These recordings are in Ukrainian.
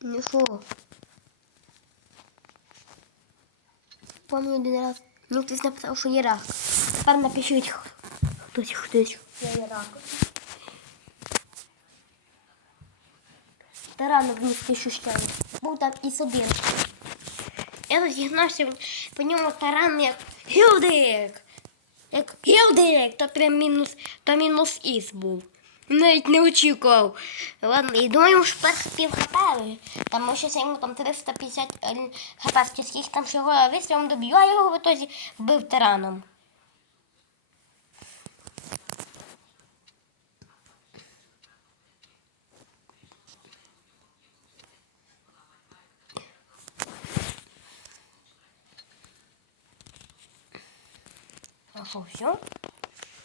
Ну що? Помню один раз. Ну, хтось написав, що є рак. Тепер напишіть хтось хтось. Я є рак. Таран в місті Шущан. Був там і собі. Я розігнався по ньому таран як Гілдик. Як Гілдик, то прям мінус, то мінус іс був. Навіть не очікував. Ладно, і думаю, що перших пів хп. Тому що йому там 350 хп скільки там всього вистрілом доб'ю, а його в ітозі вбив тараном. Що, все?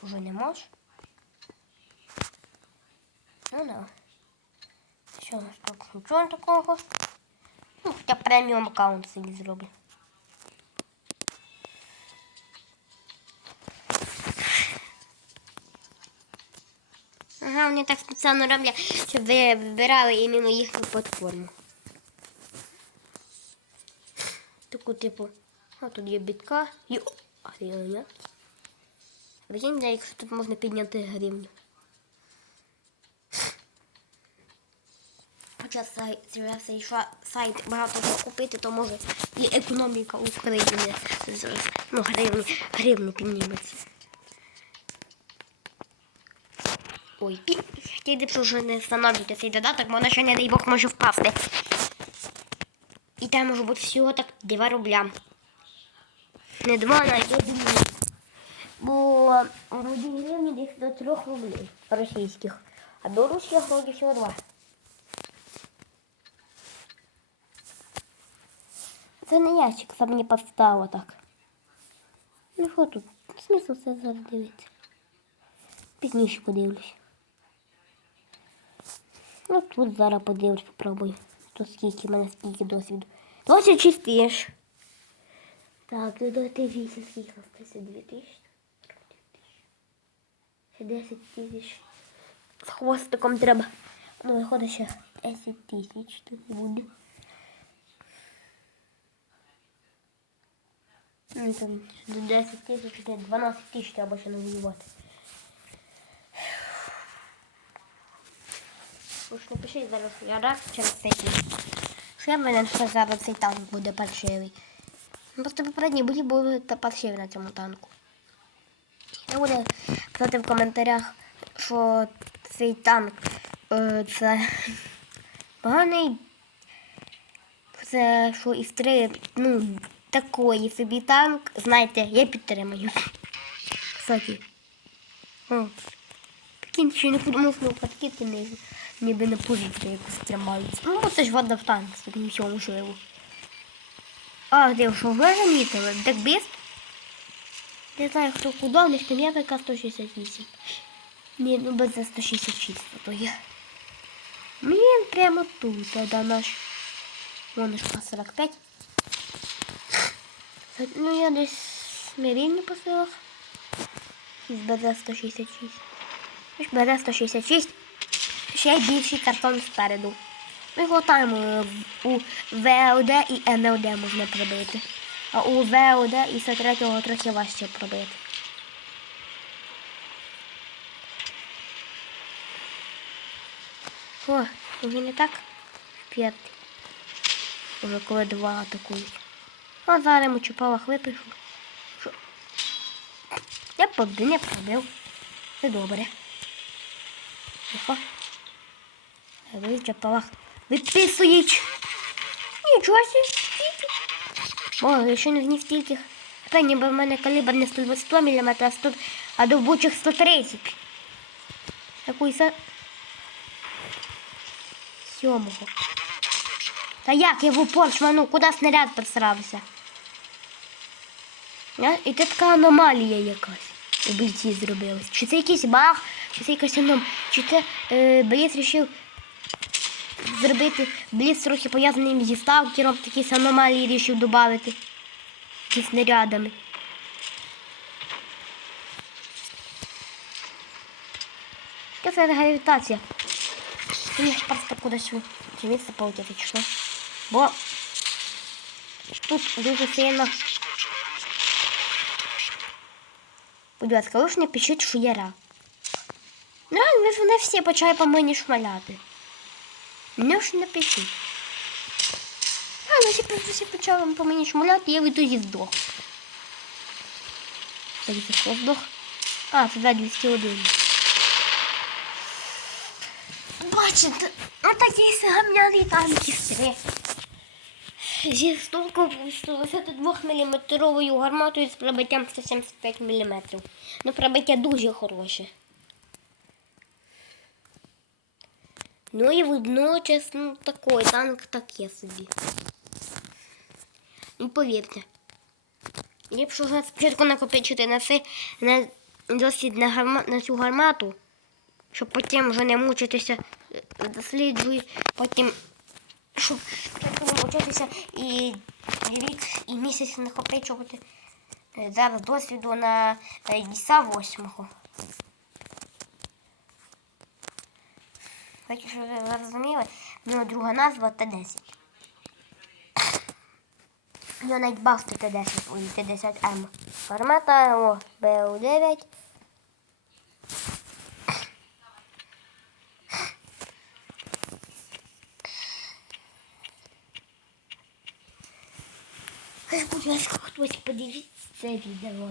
Уже не можеш? Ну да. Нас тут? Нічого такого. Ну, хоча преміум аккаунт собі зроблю. Ага, вони так спеціально роблять, щоб ви вибирали іменно їхню платформу. Таку типу, а тут є бітка. Йо, а не? Прикиньте, якщо тут можна підняти гривню. Хоча якщо сайт багато що купити, то може і економіка України зараз, ну, гривні, гривні підніметься. Ой, і б вже не встановлюйте цей додаток, бо вона ще, не дай Бог, може впасти. І там може бути всього так 2 рубля. Не 2, навіть один. Бо вроді гривні десь до 3 рублів російських, а білоруських вроді всього 2. Це не ящик, сам мені поставило так. Ну що тут? Смисл це зараз дивитися. Пізніше подивлюсь. Ну тут зараз подивлюсь, попробую. То скільки в мене скільки досвіду. 26 тисяч. Так, додати 8, скільки у нас 32 тисячі. 10 тисяч. З хвостиком треба. Ну, виходить ще 10 тисяч тут буде. Ну, там до 10 тисяч, де 12 тисяч треба ще навоювати. Уж напишіть зараз, я рак через цей тиждень. Я мене що зараз цей танк буде паршивий. Просто попередні бої були та паршиві на цьому танку. Я буду писати в коментарях, що цей танк е, це поганий. Це що із три, ну, такої собі танк, знаєте, я підтримую. Кстати. О. Прикиньте, що не подумав, що пакети не, ніби на позицію якось тримаються. Ну, це ж вода в танк, так все можливо. А, де що ви замітили? Декбіст? Не знаю, хто у них там ВК 168. Ні, ну без 166, то є. Блін, прямо тут, а да наш. Вон аж 45. Ну я десь на рівні по. Із БЗ 166. Ось БЗ 166. Ще більший картон спереду. Ми глотаємо у ВОД і НЛД можна пробити. А у ВОД і з третього трохи важче пробити. О, вже не так? П'ятий. Уже коли два атакують. А зараз йому чупалах випишу. Що? Я побив, не пробив. Це добре. Тихо. Ви чапалах виписують. Нічого собі. О, ще не в них стільки. Пені, бо в мене калібр не 122 мм, а, 100, а довбучих 130. Такий са... Сьомого. Та як я в упор шману, куди снаряд просрався? А? І це така аномалія якась у бійці зробилась. Чи це якийсь баг, чи це якась аном... Чи це е, Бліц вирішив зробити Бліц трохи пов'язаний зі сталкером, такі аномалії вирішив додати. Зі снарядами. Яка це гравітація? Ти ж просто кудись чи місце полетіти, чи що? Бо тут дуже сильно. Будь ласка, ж не пишіть, що я рак. Ну, вони всі почали по мені шмаляти. Мені ж не пишіть. А, ну всі, всі почали по мені шмаляти, я в ітогі здох. Це хто здох? А, це за 201. Бачите, отакий гамняний танк істри. Зі 182 мм гарматою з пробиттям 175 мм. Ну, пробиття дуже хороше. Ну і водночас, ну, такой танк так є собі. Ну, повірте. Ліпше спочатку накопичити на си, на досвід на, гарма, на цю гармату, щоб потім вже не мучитися, е, досліджуй, потім щоб потім мучитися і рік і місяць накопичувати е, зараз досвіду на е, 58-го. Хочу, щоб ви зрозуміли, в нього друга назва Т-10. У нього навіть бафти Т-10, ой, Т-10М. Формата о, БУ-9. Будь ласка, хтось подивіться це відео.